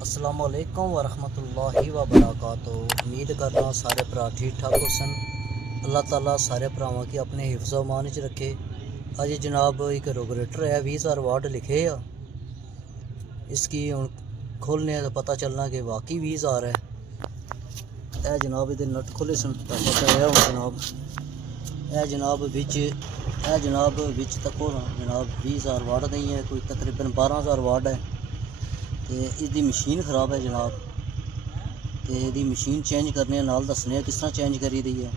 अस्सलामुअलैकुम वरहमतुल्लाहि वबरकातुहू। उम्मीद करना सारे भरा ठीक ठाक हो सन। अल्लाह ताला सारे भरावां की अपने हिफ्ज़ अमान च रखे। अज जनाब एक रेगूलेटर है 20,000 वाट लिखे आ, इसकी हूँ खोलने तो पता चलना कि वाकई 20,000 है। यह जनाब ये नट खोले सन पता है हूँ जनाब। यह जनाब बिच तक हो जनाब 20,000 वाट नहीं है, कोई तकरीबन 12,000 वाट है। तो इसकी मशीन खराब है जनाब, तो यदि मशीन चेंज करने नाल दसने किस तरह चेंज करी दी है।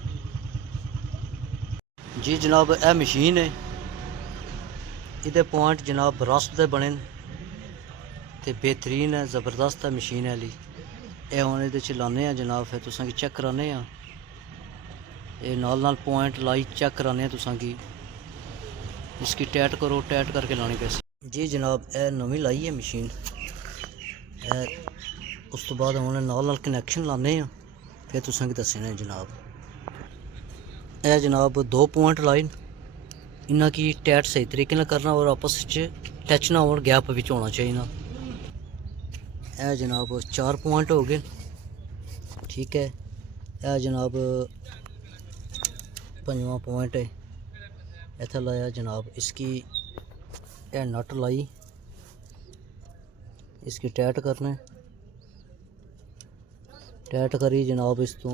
जी जनाब यह मशीन है, ये पॉइंट जनाब रस्ट दे बने तो बेहतरीन है, ज़बरदस्त है मशीन है। यह हम ये लाने जनाब, फिर तुसा की चेक कराने ये नाल पॉइंट लाई चेक कराने तुसा की। इसकी टाइट करो, टाइट करके लानी पैसी। जी जनाब यह नवी लाई है मशीन। उस तो बाद हमने नाल कनैक्शन लाने फिर तुसा की दसने जनाब। यह जनाब 2 पॉइंट लाइन, इन्हों की टाइट सही तरीके ना करना और आपस टच ना हो, गैप भी होना चाहिए। यह जनाब 4 पॉइंट हो गए, ठीक है। यह जनाब 5वां पॉइंट है, इतना लाया जनाब। इसकी यह नट लाई, इसकी टाइट करना, टाइट करी जनाब। इस तो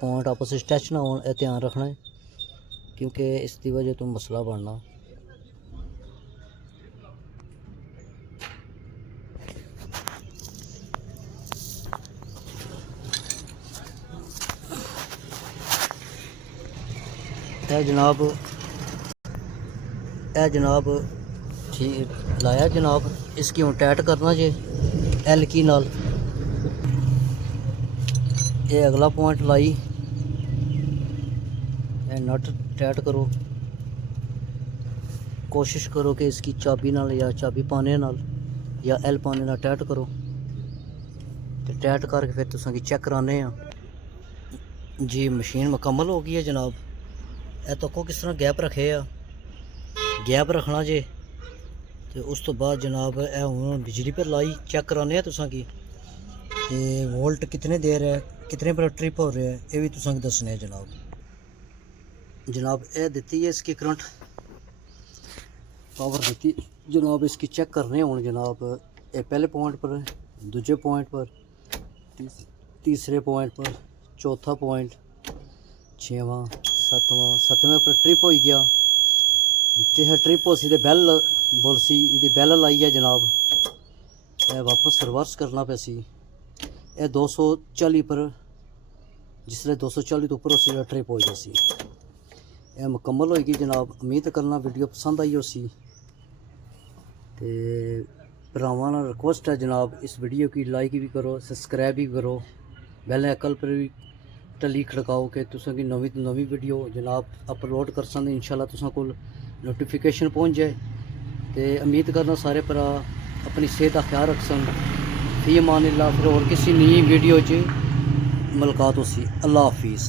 पॉइंट आपस में टच ना हो, ध्यान रखना है क्योंकि इसकी वजह तो मसला बनना। यह जनाब ठीक लाया जनाब। इसकी हूँ टाइट करना जे एल की नाल। ये अगला पॉइंट लाई, नट टाइट करो, कोशिश करो कि इसकी चाबी नाल या चाबी पाने नाल या एल पाने नाल टाइट करो। तो टाइट करके फिर तुसा की चेक कराने जी। मशीन मुकम्मल हो गई है जनाब। ए तको किस तरह गैप रखे गैप रखना जे। तो उस तो बाद जनाब ए हूँ बिजली पर लाई चेक कराने तुसा की वोल्ट कितने दे रहा है, कितने पर ट्रिप हो रहा है, ये भी तुसा की दसने जनाब। जनाब ये दी है इसकी करंट पावर दी जनाब। इसकी चेक करने हूँ जनाब। ये पहले पॉइंट पर, दूजे पॉइंट पर, तीसरे पॉइंट पर, चौथा पॉइंट, 6वां, 7वें पर ट्रिप हो गया। जिसे ट्रिप हो सी बैल बोल सी, ये बैल लाई है जनाब। यह वापस रिवर्स करना पैसी। यह 240 पर, जिसले 240 तो उपर उसी ट्रिप हो जासी। यह मुकम्मल होगी जनाब। उम्मीद करना वीडियो पसंद आई उसी। तो भरावां नाल रिक्वेस्ट है जनाब, इस वीडियो की लाइक भी करो, सब्सक्राइब भी करो, बैल आइकन पर भी टली खड़काओ कि तुसा की नवी तो नवी वीडियो जनाब अपलोड कर सन इंशाल्लाह तुसा को नोटिफिकेशन पहुँच जाए। तो उम्मीद करना सारे भरा अपनी सेहत का ख्याल रख सन। फी अमान अल्लाह। फिर और किसी नई वीडियो च मुलाकात हो सी। अल्लाह हाफिज़।